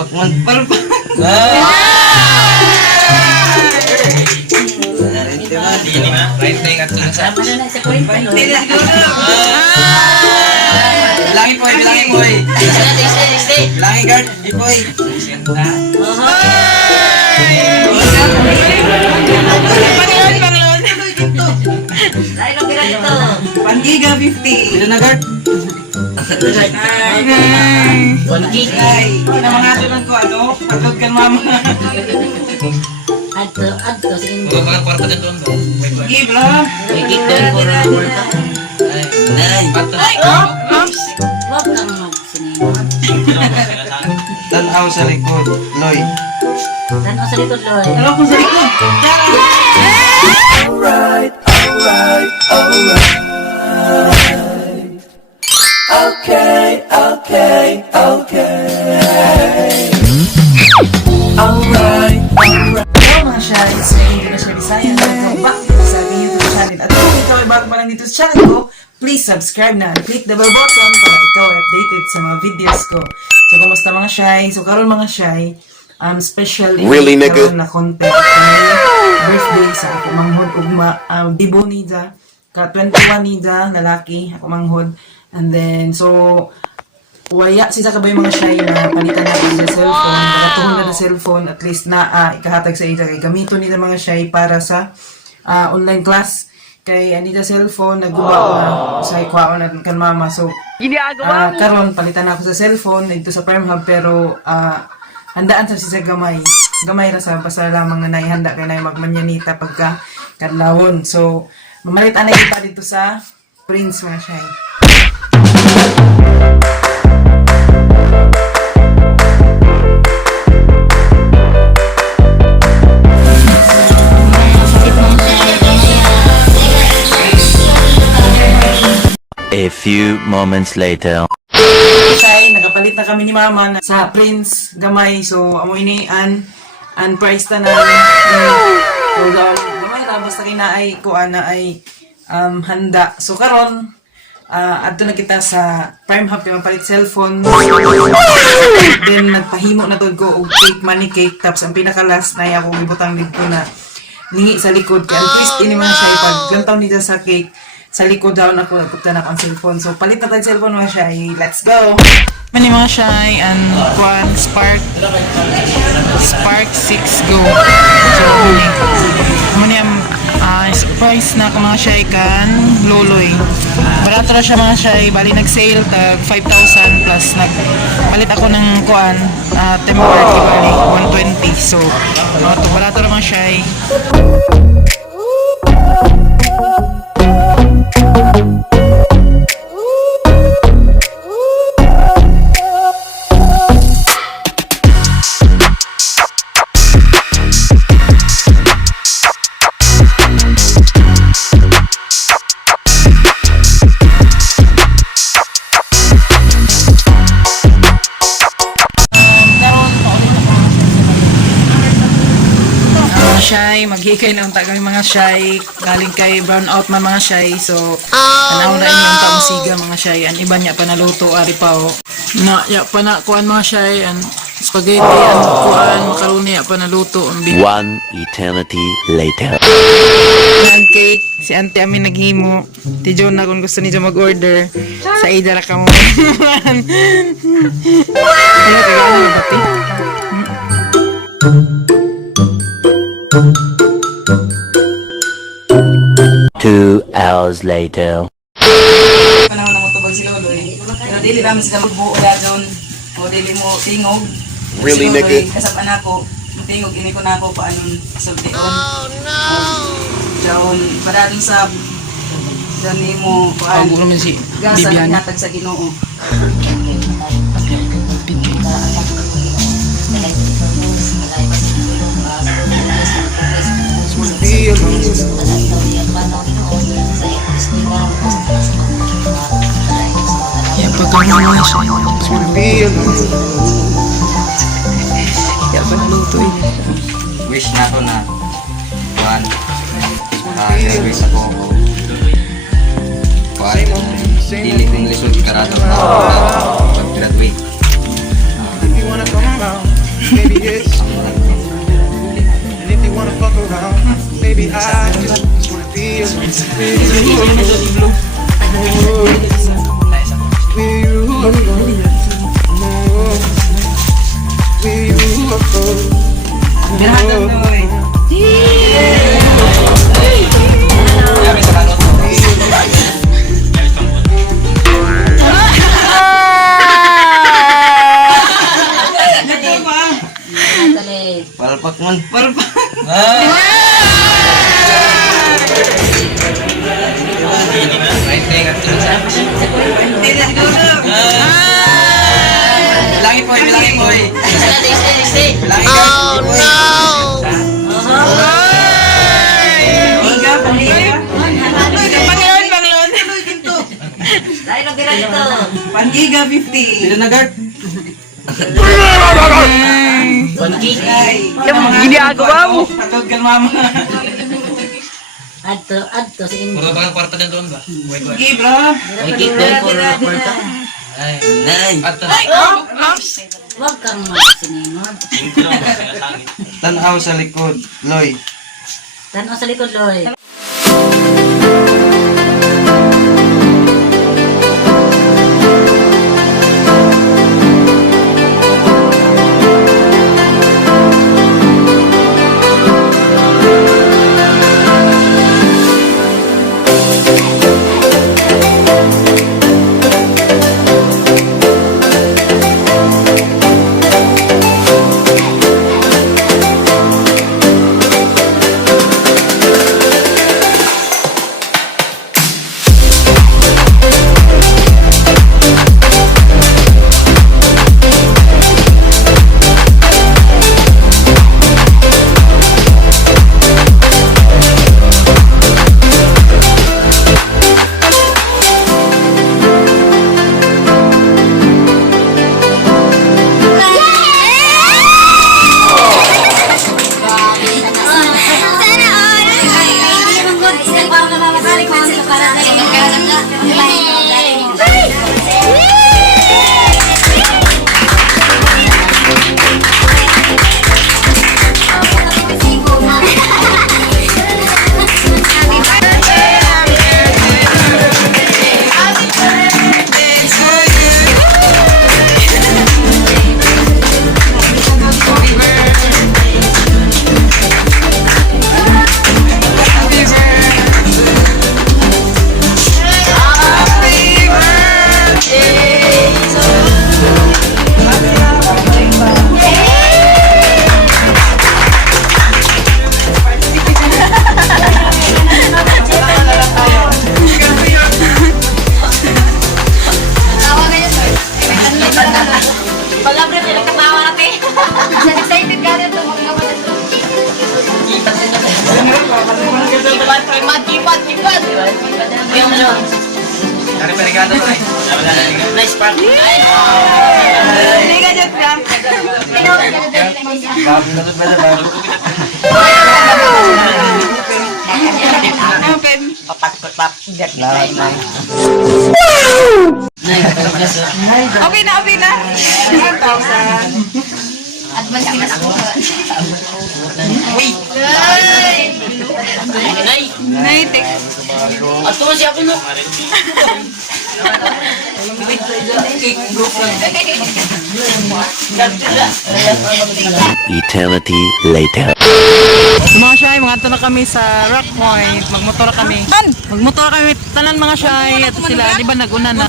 Palpak. Bilangin po. Bilangin guard, di po. Pangiga 50. Bila na guard? 1 gig. Kinamangatunan ko ano? Pagod kan mama. Adto sa inyo. Mga kwarta dyan doon. Sige, bro. May gig doon for kwarta. Wag kang magsinino. Tanaw sa likod, Loy. Tanaw sa likod, Loy. Tanaw ko sa likod. Alright. Okay. Alright. Hello mga shy, it's me, Jonashay Bisaya. Welcome back sa aking YouTube channel. At kung ikaw ay bago pa lang dito sa channel ko, please subscribe na. Click the bell button para ikaw ay updated sa mga videos ko. So, kumusta mga shy? So, karon mga shy, special Really, nigga? karon na content. Birthday sa ako manghod ugma. Bibo nida. Ka 21 nida, lalaki, ako manghod. And then, so, waya sisa kabay mga shy na palitan na sa cellphone, makatuhon na cellphone, at least na ikahatag sa ita kay gamito nila mga shy para sa online class. Kay anita cellphone naguba na sa ikwaon na kan mama. So karon palitan na ako sa cellphone dito sa Prime Hub, pero handaan sa sisa gamay ra sa basta lamang na naihanda kay na magmanyanita pagka kadlawon. So mamalit anay pa dito sa Prince mga shy. A few moments later. Shy, nakapalit na kami ni mama sa Prince gamay. So amo ini an price ta na. So gamay ra basta kina ay kuan na ay handa. So karon adto na kita sa Prime Hub kay mapalit cellphone. Then nagpahimo na tod ko og cake, money cake, tapos ang pinaka last na ako ibutang dito na lingi sa likod kay ang twist ini mga shy pag gantaw nito sa cake sa likod daw na ko nagkupta na akong cellphone. So palit na tayo cellphone mga shy. Let's go! Mani mga shy and kuan Spark 6 Go. So mani ang price na ako mga shy kan loloy. Barato na siya mga shy. Bali nag-sale tag 5,000 plus palit ako ng kuan temporary bali 120. So barato na mga shy. Shy, maghikay na unta kami mga shy, galing kay brown out man mga shy. So tanaw na inyo unta ang siga mga shy. Ang iba niya pa naluto ari pa o na ya pa na kuan mga shy, and spaghetti and kuan macaroni ya pa naluto ang big. One eternity later. Ang cake si auntie amin naghimo. Ti John na kung gusto niyo mag-order sa ida ra kamo. Ayo kaya na bati. 2 hours later. Panahon na mo tubag sila Loy. Pero dili namin sila magbuo ya doon. O dili mo tingog. Really, nigga? Kasap anak ko. Tingog ini ko na ako paanon sultiun. Oh no. Doon para dun sa dani mo paan. Ang gulo si Gasa Bibiana. natag sa Ginoo. Ya pagkano na siya. Ya panaluto ini. Wish na ko na. Kuhan. Wish ako. Kuhan. Dili kong lisod karado. Pag-graduate. If you wanna come around. Birahatan mo eh. Kami sa balot. Ito pa. Dali. Palpak man. Parpa. Right thing at Hindi na siguro. Bilangin po, bilangin po. Bilangin ka. Iga, pangiga. Dahil ang gira dito. Pangiga 50. Dito na guard. Ginagawa mo. Katog ka mama. Adto sa inyo. Puro bang kwarta din doon ba? Sige bro. Wigit doon for kwarta. Ay. At Huwag kang magsiningon. tanaw sa likod, Loy. Tanaw sa likod, Loy. Dari peringatan tuh. Nice park. Hindi ka dyan lang. Open. Okay na, okay na. 1,000. Nay, tek. Ato siya ko no. Eternity later. Mga shy, mga na kami sa Rock Point. Magmotor kami. Magmotor kami tanan mga shy. At sila, di ba nag-una na?